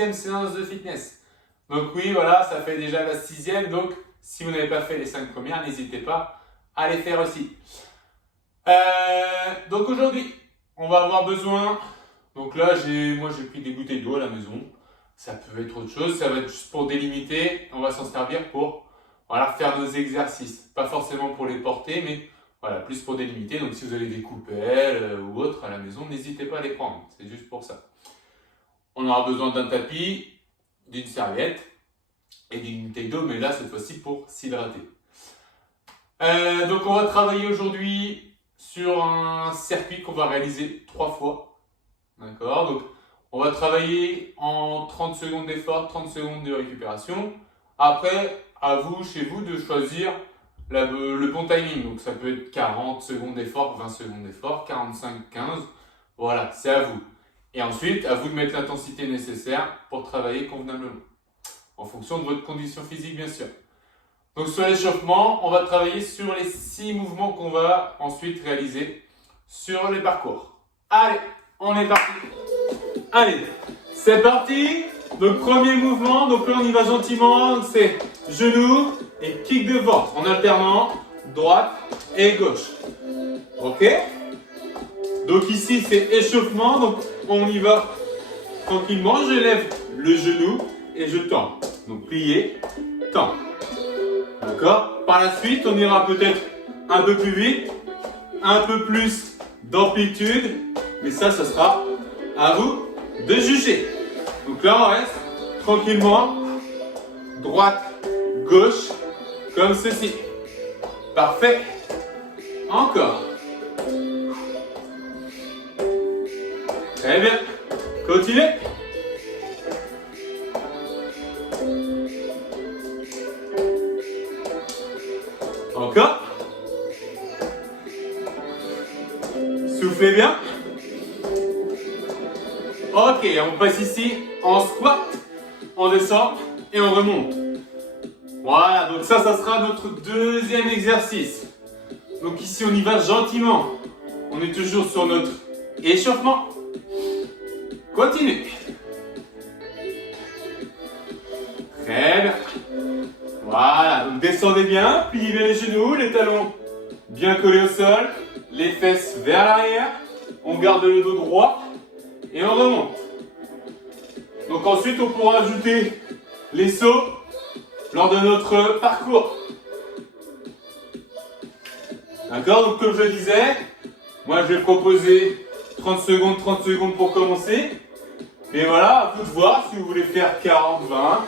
6e séance de fitness. Donc oui, voilà, ça fait déjà la 6e. Donc si vous n'avez pas fait les 5 premières, n'hésitez pas à les faire aussi. Donc aujourd'hui, on va avoir besoin. Donc là, moi j'ai pris des bouteilles d'eau à la maison. Ça peut être autre chose, ça va être juste pour délimiter. On va s'en servir pour faire nos exercices. Pas forcément pour les porter, mais voilà, plus pour délimiter. Donc si vous avez des coupelles ou autres à la maison, n'hésitez pas à les prendre. C'est juste pour ça. On aura besoin d'un tapis, d'une serviette et d'une bouteille d'eau, mais là cette fois-ci pour s'hydrater. Donc on va travailler aujourd'hui sur un circuit qu'on va réaliser 3 fois. D'accord? Donc on va travailler en 30 secondes d'effort, 30 secondes de récupération. Après, à vous, chez vous, de choisir le bon timing. Donc ça peut être 40 secondes d'effort, 20 secondes d'effort, 45, 15. Voilà, c'est à vous. Et ensuite, à vous de mettre l'intensité nécessaire pour travailler convenablement. En fonction de votre condition physique, bien sûr. Donc sur l'échauffement, on va travailler sur les 6 mouvements qu'on va ensuite réaliser sur les parcours. Allez, on est parti. Allez, c'est parti. Donc premier mouvement, donc là on y va gentiment, donc c'est genou et kick devant en alternant droite et gauche. Ok? Donc ici c'est échauffement, donc on y va tranquillement, je lève le genou et je tends. Donc plié, tends. D'accord? Par la suite, on ira peut-être un peu plus vite, un peu plus d'amplitude, mais ça sera à vous de juger. Donc là, on reste tranquillement, droite, gauche, comme ceci. Parfait. Encore. Très bien. Continuez. Encore. Soufflez bien. Ok, on passe ici en squat, on descend et on remonte. Voilà, donc ça sera notre deuxième exercice. Donc ici, on y va gentiment. On est toujours sur notre échauffement. Continue. Très bien. Voilà, donc descendez bien, pliez bien les genoux, les talons bien collés au sol, les fesses vers l'arrière. On garde le dos droit. Et on remonte. Donc ensuite, on pourra ajouter les sauts lors de notre parcours. D'accord? Donc comme je disais, moi je vais proposer 30 secondes pour commencer. Mais voilà, à vous de voir si vous voulez faire 40, 20,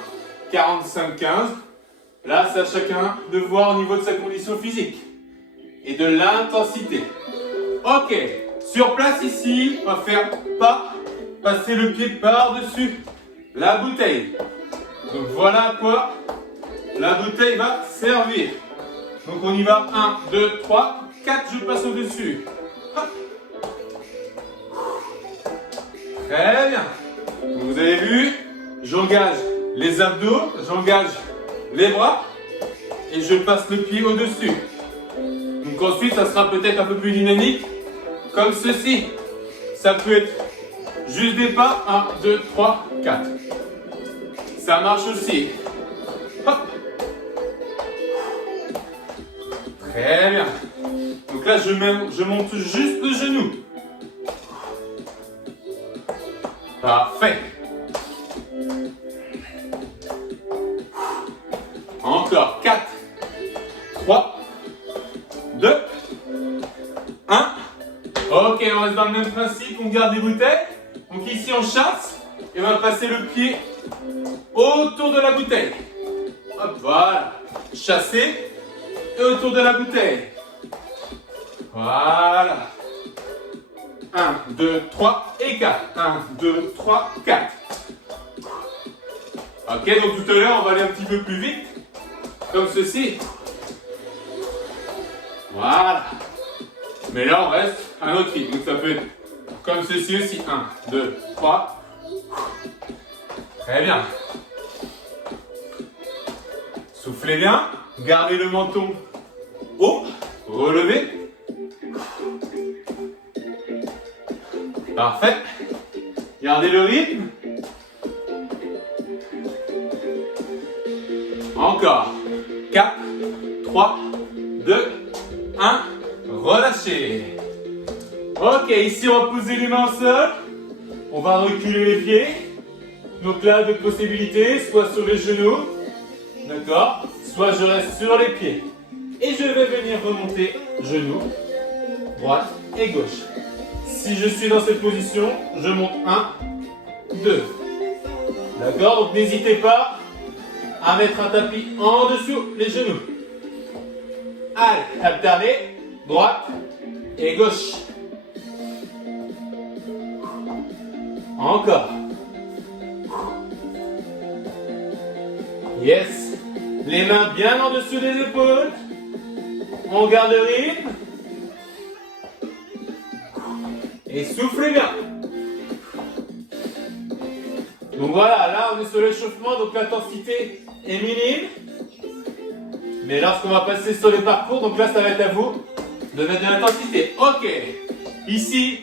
45, 15. Là, c'est à chacun de voir au niveau de sa condition physique et de l'intensité. Ok, sur place ici, on va faire passer le pied par-dessus la bouteille. Donc voilà à quoi la bouteille va servir. Donc on y va, 1, 2, 3, 4, je passe au-dessus. Très bien. Donc vous avez vu, j'engage les abdos, j'engage les bras et je passe le pied au-dessus. Donc ensuite, ça sera peut-être un peu plus dynamique, comme ceci. Ça peut être juste des pas, 1, 2, 3, 4. Ça marche aussi. Hop. Très bien. Donc là, je monte juste le genou. Parfait. Encore 4, 3, 2, 1. Ok, on reste dans le même principe, on garde les bouteilles. Donc ici on chasse et on va passer le pied autour de la bouteille. Hop, voilà. Chasser et autour de la bouteille. Voilà. 1, 2, 3 et 4. 1, 2, 3, 4. Ok, donc tout à l'heure on va aller un petit peu plus vite. Comme ceci. Voilà. Mais là, on reste un autre rythme. Donc ça peut être comme ceci aussi. 1, 2, 3. Très bien. Soufflez bien. Gardez le menton haut. Relevez. Parfait. Gardez le rythme. Encore. 4, 3, 2, 1. Relâchez. Ok, ici on va poser les mains au sol. On va reculer les pieds. Donc là, deux possibilités, soit sur les genoux, d'accord, soit je reste sur les pieds. Et je vais venir remonter genoux, droite et gauche. Si je suis dans cette position, je monte 1, 2. D'accord, donc n'hésitez pas à mettre un tapis en dessous les genoux. Allez, alternez, droite et gauche. Encore. Yes. Les mains bien en dessous des épaules. On garde le rythme. Et soufflez bien. Donc voilà, là on est sur l'échauffement, donc l'intensité est minime. Mais lorsqu'on va passer sur les parcours, donc là ça va être à vous de mettre de l'intensité. Ok. Ici,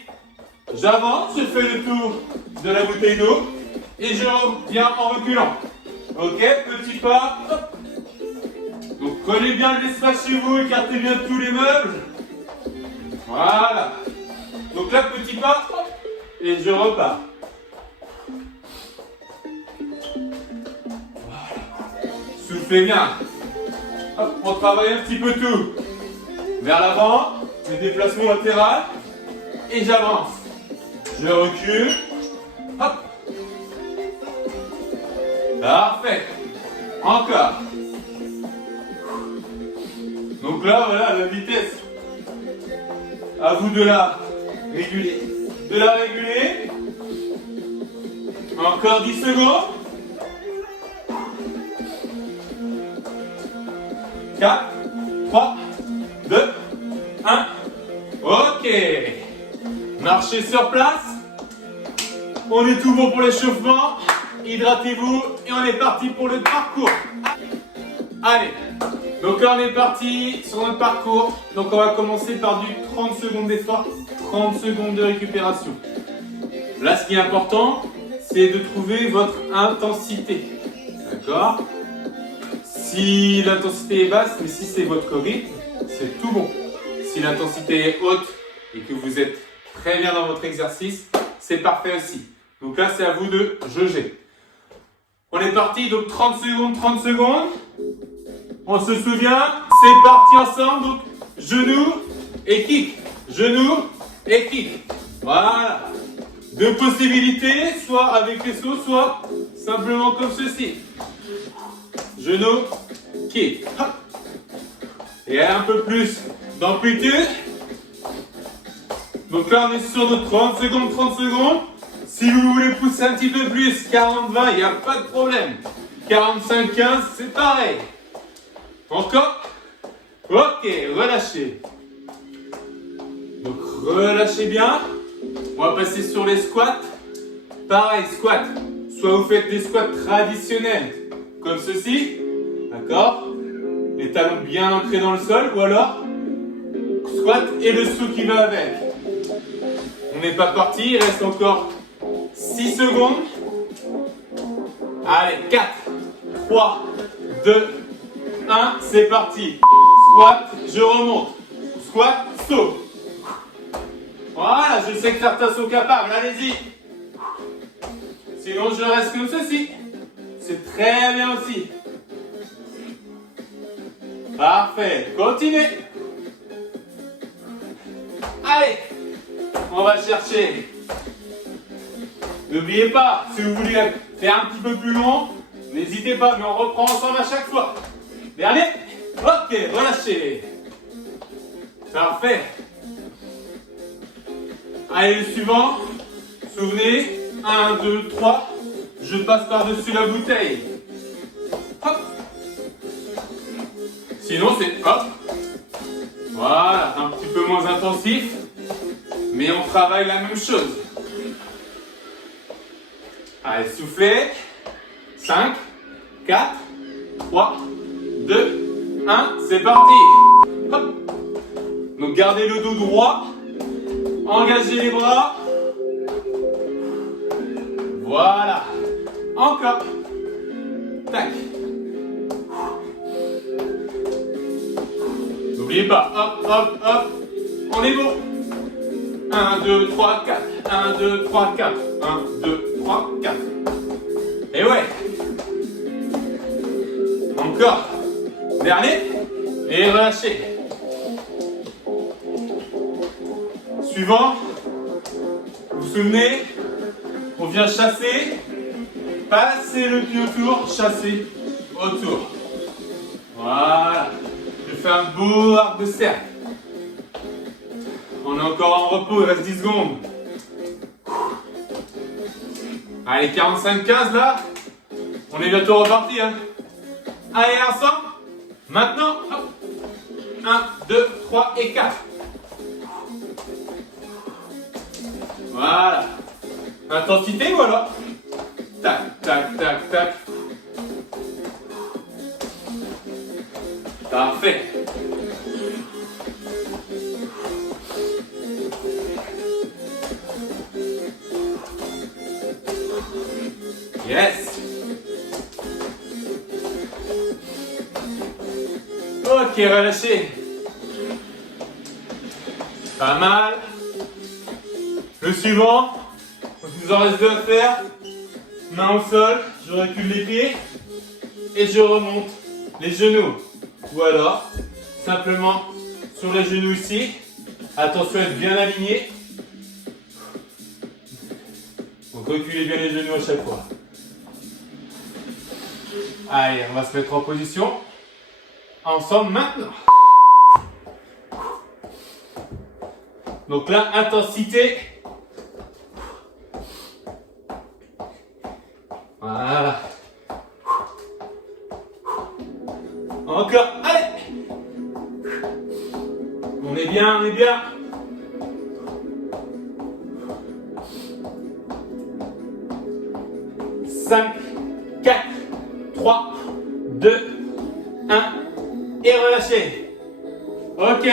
j'avance, je fais le tour de la bouteille d'eau et je reviens en reculant. Ok, petit pas. Hop. Donc prenez bien l'espace chez vous, écartez bien tous les meubles. Voilà. Donc là, petit pas, hop, et je repars. Voilà. Soufflez bien. Hop, on travaille un petit peu tout. Vers l'avant, les déplacements latéraux, et j'avance. Je recule. Hop. Parfait. Encore. Donc là, voilà, la vitesse. À vous de la réguler. De la réguler. Encore 10 secondes. 4, 3, 2, 1. Ok. Marchez sur place. On est tout bon pour l'échauffement. Hydratez-vous et on est parti pour le parcours. Allez, donc là on est parti sur notre parcours. Donc on va commencer par du 30 secondes d'effort, 30 secondes de récupération. Là ce qui est important, c'est de trouver votre intensité. D'accord? Si l'intensité est basse, mais si c'est votre rythme, c'est tout bon. Si l'intensité est haute et que vous êtes très bien dans votre exercice, c'est parfait aussi. Donc là c'est à vous de jauger. On est parti, donc 30 secondes, 30 secondes. On se souvient, c'est parti ensemble. Donc, genoux et kick. Genoux et kick. Voilà. Deux possibilités, soit avec les sauts, soit simplement comme ceci. Genoux, kick. Hop. Et un peu plus d'amplitude. Donc là, on est sur nos 30 secondes, 30 secondes. Si vous voulez pousser un petit peu plus, 40-20, il n'y a pas de problème. 45-15, c'est pareil. Encore. Ok, relâchez. Donc relâchez bien. On va passer sur les squats. Pareil, squat. Soit vous faites des squats traditionnels, comme ceci. D'accord? Les talons bien ancrés dans le sol. Ou alors, squat et le saut qui va avec. On n'est pas parti, il reste encore 6 secondes. Allez, 4, 3, 2, 1, c'est parti. Squat, je remonte. Squat, saut. Voilà, je sais que certains sont capables, allez-y. Sinon, je reste comme ceci. C'est très bien aussi. Parfait, continuez. Allez, on va chercher. N'oubliez pas, si vous voulez faire un petit peu plus long, n'hésitez pas, mais on reprend ensemble à chaque fois. Dernier. Ok, relâchez. Parfait. Allez, le suivant. Souvenez, 1, 2, 3. Je passe par-dessus la bouteille. Hop. Sinon, c'est hop. Voilà, un petit peu moins intensif. Mais on travaille la même chose. Allez, soufflez. 5, 4, 3, 2, 1, c'est parti. Hop. Donc gardez le dos droit. Engagez les bras. Voilà. Encore. Tac. N'oubliez pas, hop, hop, hop. On est bon. 1, 2, 3, 4. 1, 2, 3, 4. 1, 2, 3, 4. Et ouais. Encore. Dernier. Et relâchez. Suivant. Vous vous souvenez, on vient chasser. Passez le pied autour, chasser autour. Voilà. Je fais un beau arc de cercle. On est encore en repos, il reste 10 secondes. Allez, 45-15 là. On est bientôt reparti. Hein. Allez, ensemble. Maintenant, hop. 1, 2, 3 et 4. Voilà. Intensité, voilà. Tac, tac, tac, tac. Parfait. Yes. Ok, relâchez. Pas mal. Le suivant. Il nous en reste 2 à faire. Main au sol. Je recule les pieds. Et je remonte les genoux. Voilà. Simplement sur les genoux ici. Attention à être bien aligné. Donc reculez bien les genoux à chaque fois. Allez, on va se mettre en position. Ensemble maintenant. Donc là, intensité. Voilà. Encore. Allez. On est bien, on est bien. Cinq, 4, 3, 2, 1. Et relâchez. Ok.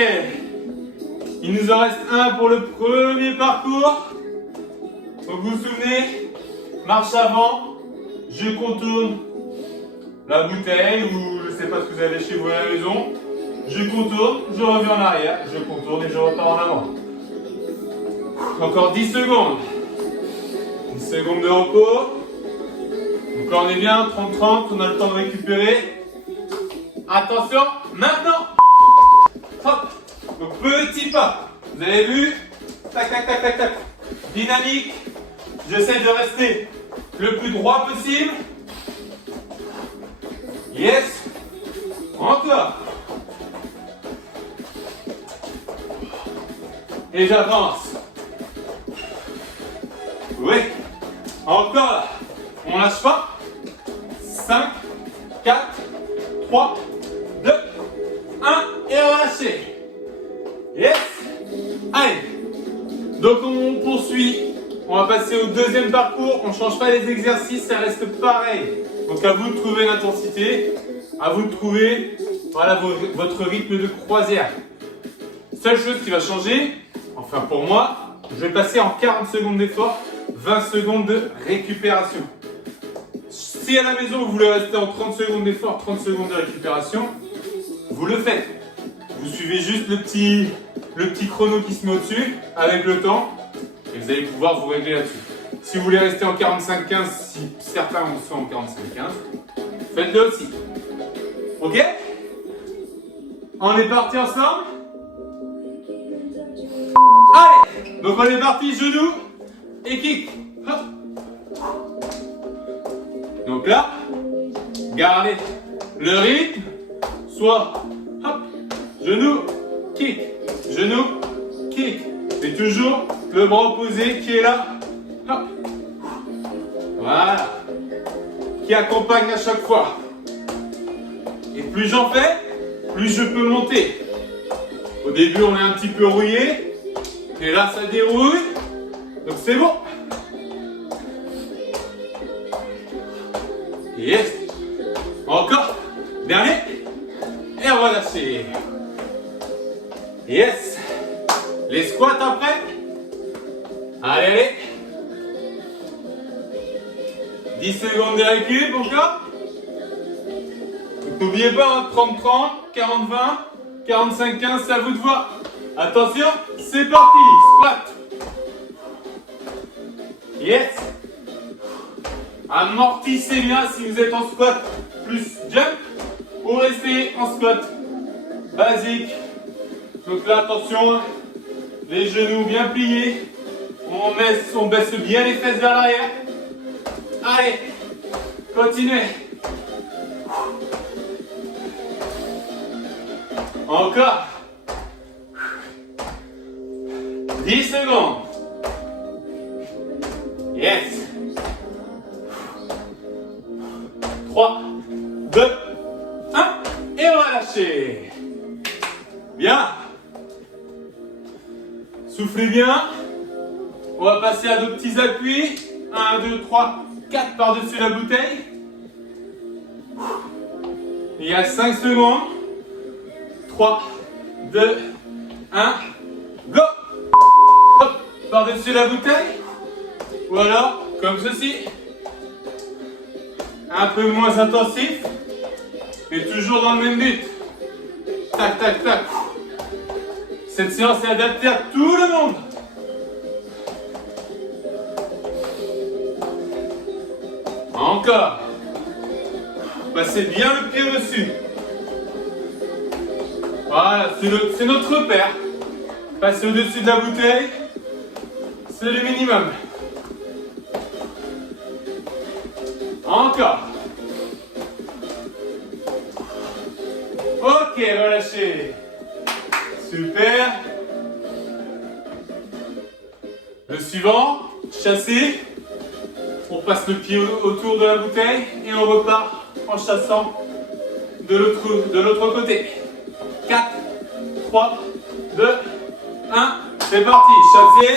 Il nous en reste un pour le premier parcours. Donc vous vous souvenez, marche avant, je contourne la bouteille ou je ne sais pas ce que vous avez chez vous à la maison. Je contourne, je reviens en arrière, je contourne et je repars en avant. Encore 10 secondes. 10 secondes de repos. Donc là on est bien, 30-30, on a le temps de récupérer. Attention, maintenant. Hop. Donc petit pas. Vous avez vu? Tac, tac, tac, tac, tac. Dynamique. J'essaie de rester le plus droit possible. Yes. Encore. Et j'avance. Oui. Encore. On lâche pas. 5, 4, 3, 2, 1. Et relâchez. Yes. Allez. Donc on poursuit. On va passer au deuxième parcours. On ne change pas les exercices, ça reste pareil. Donc à vous de trouver l'intensité. À vous de trouver voilà, votre rythme de croisière. Seule chose qui va changer, enfin pour moi, je vais passer en 40 secondes d'effort, 20 secondes de récupération. Si à la maison vous voulez rester en 30 secondes d'effort, 30 secondes de récupération, vous le faites. Vous suivez juste le petit chrono qui se met au-dessus avec le temps et vous allez pouvoir vous régler là-dessus. Si vous voulez rester en 45-15, si certains sont en 45-15, faites-le aussi. Ok? On est parti ensemble? Allez! Donc on est parti, genoux et kick. Hop. Donc là, gardez le rythme, soit hop, genou, kick, genou, kick. Et toujours le bras opposé qui est là. Hop. Voilà. Qui accompagne à chaque fois. Et plus j'en fais, plus je peux monter. Au début, on est un petit peu rouillé. Et là, ça dérouille. Donc c'est bon. Yes. Encore. Dernier. Et relâchez. Yes. Les squats après. Allez, allez. 10 secondes de récup encore. N'oubliez pas, 30-30, 40-20. 45-15, c'est à vous de voir. Attention, c'est parti. Squat. Yes. Amortissez bien si vous êtes en squat plus jump ou restez en squat basique. Donc là, attention, les genoux bien pliés. On baisse bien les fesses vers l'arrière. Allez, continuez. Encore. 10 secondes. Yes. 3, 2, 1. Et relâchez. Bien. Soufflez bien. On va passer à nos petits appuis. 1, 2, 3, 4 par-dessus la bouteille. Il y a 5 secondes. 3, 2, 1, go! Hop, par-dessus la bouteille. Ou alors, comme ceci. Un peu moins intensif, mais toujours dans le même but. Tac, tac, tac. Cette séance est adaptée à tout le monde. Encore. Passez bien le pied dessus. Voilà, c'est notre repère. Passez au-dessus de la bouteille, c'est le minimum. Encore. Ok, relâchez. Super. Le suivant, chassez. On passe le pied autour de la bouteille et on repart en chassant de l'autre côté. 4, 3, 2, 1. C'est parti. Chassez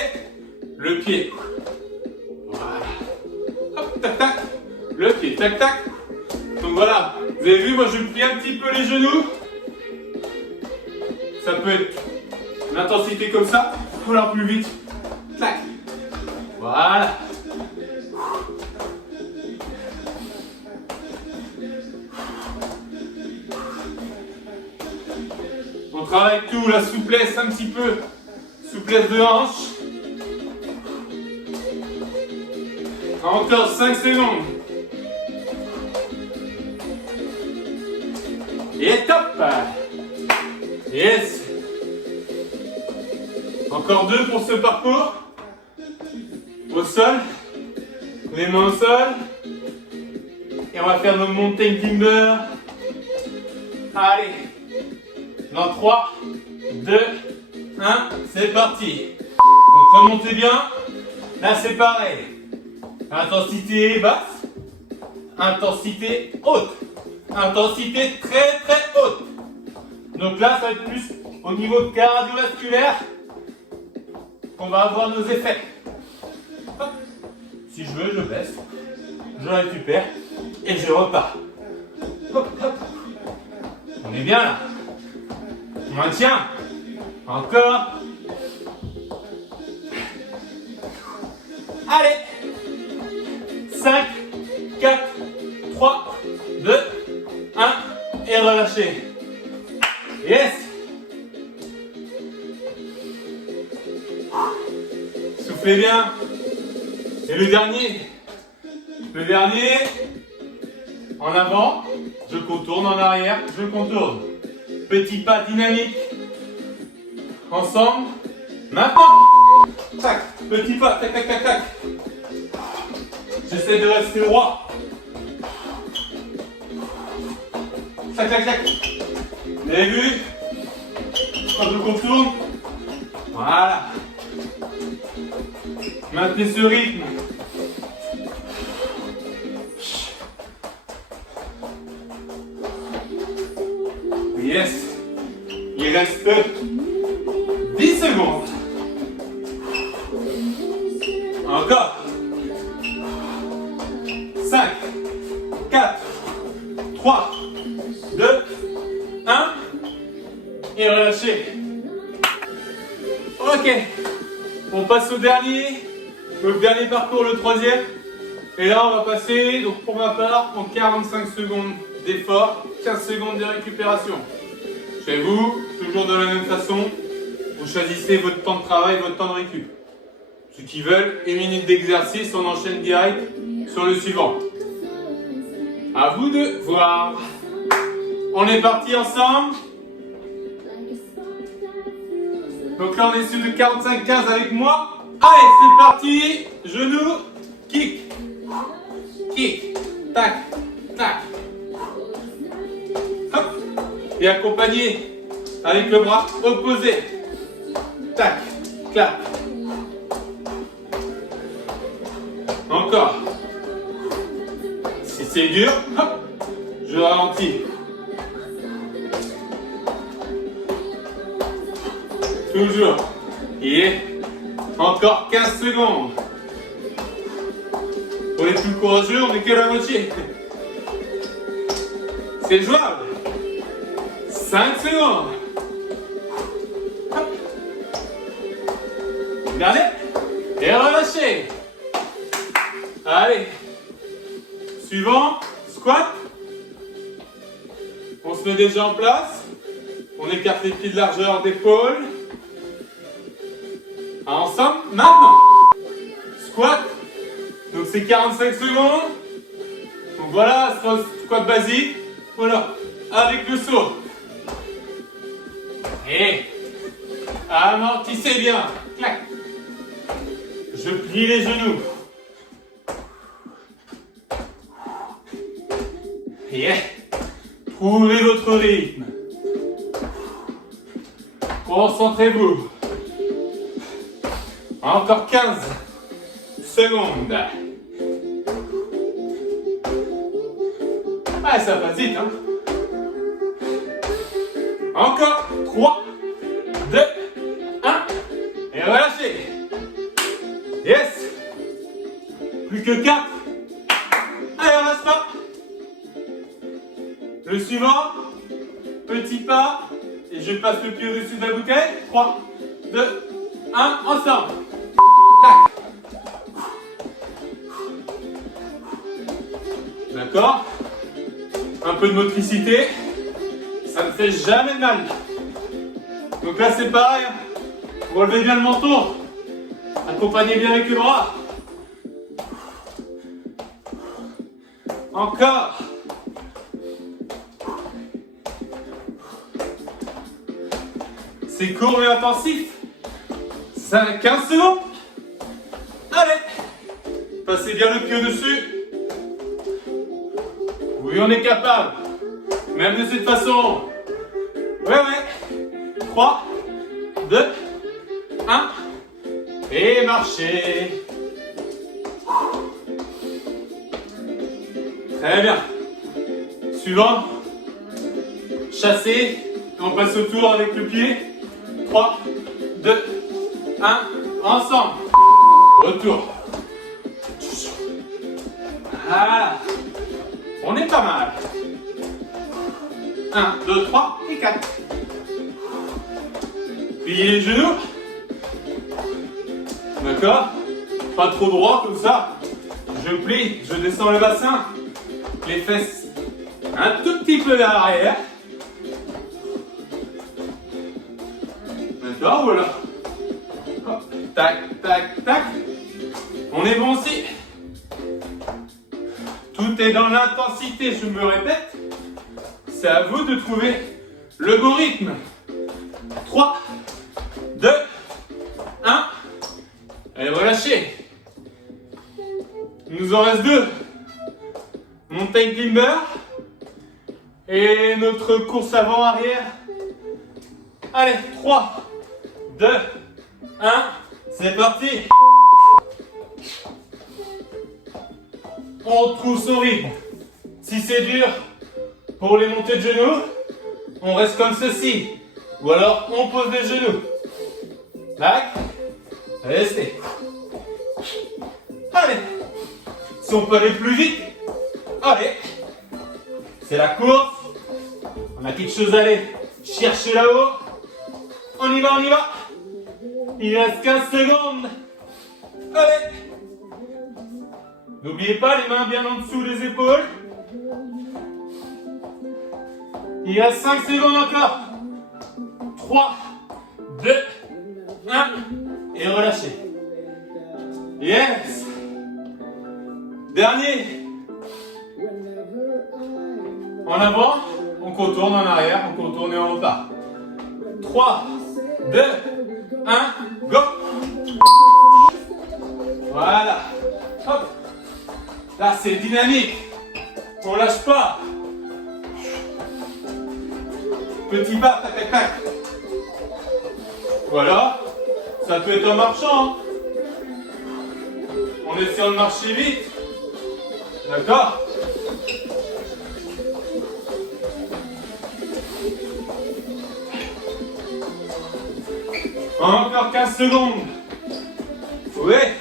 le pied. Voilà. Hop, tac, tac. Le pied, tac, tac. Donc voilà. Vous avez vu, moi je plie un petit peu les genoux. Ça peut être l'intensité comme ça, ou alors plus vite. Tac. Voilà. On travaille tout, la souplesse un petit peu. Souplesse de hanche. Encore 5 secondes. Et top. Yes. Encore 2 pour ce parcours. Au sol. Les mains au sol. Et on va faire nos mountain timber. Allez. Dans 3, 2, 1. C'est parti. Donc remontez bien. Là c'est pareil. Intensité basse. Intensité haute. Intensité très très haute. Donc là, ça va être plus au niveau cardiovasculaire qu'on va avoir nos effets. Hop. Si je veux, je baisse. Je récupère et je repars. Hop, hop. On est bien là. On maintient. Encore. Allez. 5, 4, 3, 2, 1. Et relâchez. Yes. Soufflez bien. Et le dernier. Le dernier. En avant. Je contourne, en arrière. Je contourne. Petit pas dynamique. Ensemble. Maintenant. Tac. Petit pas. Tac, tac, tac, tac. J'essaie de rester droit. Tac, tac, tac. Vous avez vu? Quand je contourne. Voilà. Maintenez ce rythme. Yes. Il reste 10 secondes. Encore. 5, 4, 3, 2, 1. Et relâchez. Ok. On passe au dernier parcours, le troisième. Et là, on va passer, donc pour ma part, en 45 secondes d'effort, 15 secondes de récupération. Je Et vous, toujours de la même façon, vous choisissez votre temps de travail, votre temps de récup. Ceux qui veulent 1 minute d'exercice, on enchaîne direct sur le suivant. À vous de voir. On est parti ensemble. Donc là, on est sur le 45-15 avec moi. Allez, c'est parti. Genoux, kick. Kick. Tac, tac. Hop. Et accompagné avec le bras opposé. Tac, clap. Encore. Si c'est dur, hop, je ralentis. Toujours. Et encore 15 secondes. Pour les plus courageux, on n'est qu'à la moitié. C'est jouable. 5 secondes. Hop. Regardez. Et relâchez. Allez. Suivant. Squat. On se met déjà en place. On écarte les pieds de largeur d'épaule. Ensemble, maintenant. Squat. Donc c'est 45 secondes. Donc voilà, c'est un squat basique. Voilà, avec le saut. Et amortissez bien. Clac. Je plie les genoux. Et trouvez votre rythme. Concentrez-vous. Encore 15 secondes. Ah, ça passe vite, hein. Encore 3, 2, 1. Et relâchez. Yes. Plus que 4. Allez, on lâche pas. Le suivant. Petit pas. Et je passe le pied au-dessus de la bouteille. 3, 2, 1. Ensemble. Tac. D'accord? Un peu de motricité. Ça ne fait jamais de mal. Donc là, c'est pareil. Vous relevez bien le menton. Accompagnez bien avec le bras. Encore. C'est court mais intensif. 15 secondes. Allez. Passez bien le pied au-dessus. Oui, on est capable. Même de cette façon. Ouais. 3, 2, 1. Et marchez. Très bien. Suivant. Chassez. Et on passe autour avec le pied. 3, 2, 1. Ensemble. Retour. Voilà. On est pas mal. 1, 2, 3 et 4. Pliez les genoux. D'accord? Pas trop droit comme ça. Je plie, je descends le bassin. Les fesses un tout petit peu vers l'arrière. D'accord, voilà. Hop, tac, tac, tac. On est bon aussi. Tout est dans l'intensité, je me répète. C'est à vous de trouver le bon rythme. 3, 2, 1. Allez, relâchez. Il nous en reste 2. Mountain climber. Et notre course avant-arrière. Allez, 3, 2, 1. C'est parti. On trouve son rythme. Si c'est dur pour les montées de genoux, on reste comme ceci. Ou alors on pose les genoux. Tac. Restez. Allez. Si on peut aller plus vite, allez. C'est la course. On a quelque chose à aller chercher là-haut. On y va, on y va. Il reste 15 secondes. Allez. N'oubliez pas les mains bien en dessous des épaules. Il reste 5 secondes encore. 3, 2, 1. Et relâchez. Yes. Dernier. En avant, on contourne, en arrière, on contourne et on repart. 3, 2, 1, go. Voilà. Hop. Là, c'est dynamique. On lâche pas. Petit pas, tac, tac, tac. Voilà. Ça peut être en marchant. Hein. En essayant de marcher vite. D'accord? Encore 15 secondes. Ouais.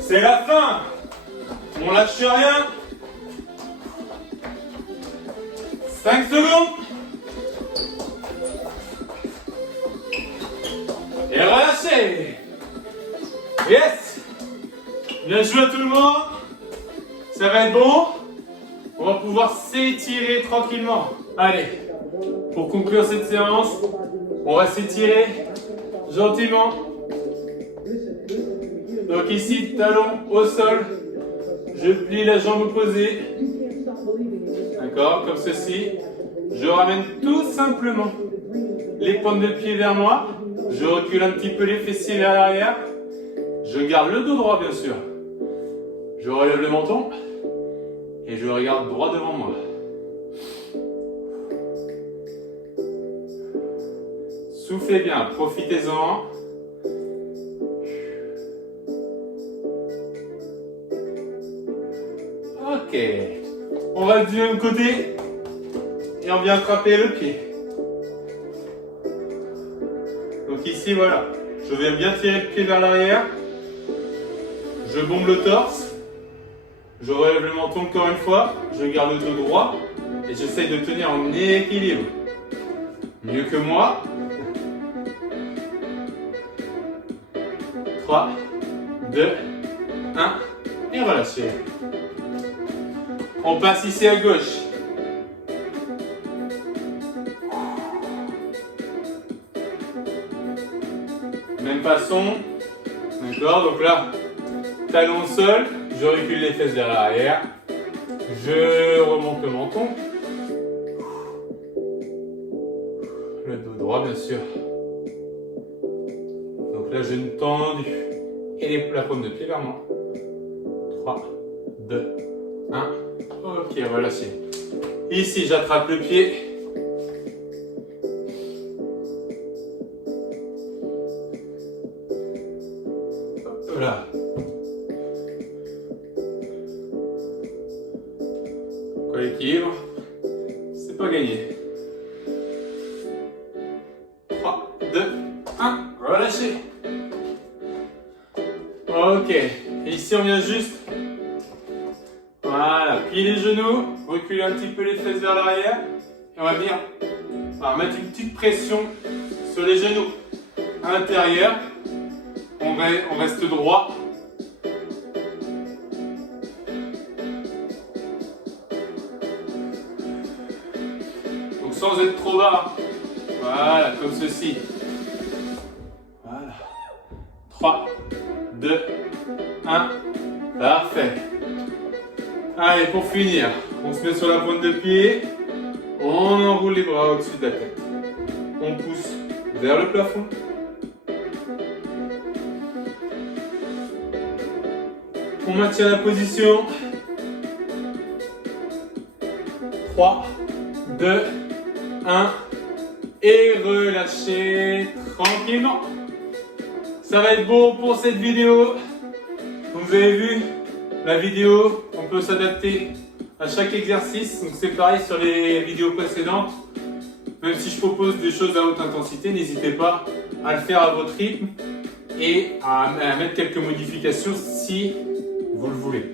C'est la fin. On lâche rien. 5 secondes. Et relâchez. Yes. Bien joué à tout le monde. Ça va être bon. On va pouvoir s'étirer tranquillement. Allez. Pour conclure cette séance, on va s'étirer gentiment. Donc ici, talon au sol. Je plie la jambe opposée. D'accord, comme ceci. Je ramène tout simplement les pointes de pied vers moi. Je recule un petit peu les fessiers vers l'arrière. Je garde le dos droit, bien sûr. Je relève le menton. Et je regarde droit devant moi. Soufflez bien, profitez-en. Ok. On va du même côté. Et on vient attraper le pied. Donc ici, voilà. Je viens bien tirer le pied vers l'arrière. Je bombe le torse. Je relève le menton encore une fois. Je garde le dos droit. Et j'essaye de tenir en équilibre. Mieux que moi. 3, 2, 1. Et relâchez. On passe ici à gauche. Même façon. D'accord, donc là, talon au sol. Je recule les fesses vers l'arrière. Je remonte le menton. Le dos droit, bien sûr. Donc là, genou tendu. Et la paume de pied vers moi. 3, 2, 1. Ok, relâchez. Ici, j'attrape le pied. Hop là. L'équilibre, c'est pas gagné. 3, 2, 1, relâchez. Ok, et ici on vient juste, voilà, plier les genoux, reculer un petit peu les fesses vers l'arrière, et on va venir mettre une petite pression sur les genoux intérieurs. On reste droit. Sans être trop bas. Voilà, comme ceci. Voilà. 3, 2, 1. Parfait. Allez, pour finir, on se met sur la pointe de pied. On enroule les bras au-dessus de la tête. On pousse vers le plafond. On maintient la position. 3, 2, 1 et relâchez tranquillement. Ça va être bon pour cette vidéo. Comme vous avez vu, la vidéo, on peut s'adapter à chaque exercice. Donc c'est pareil sur les vidéos précédentes. Même si je propose des choses à haute intensité, n'hésitez pas à le faire à votre rythme et à mettre quelques modifications si vous le voulez.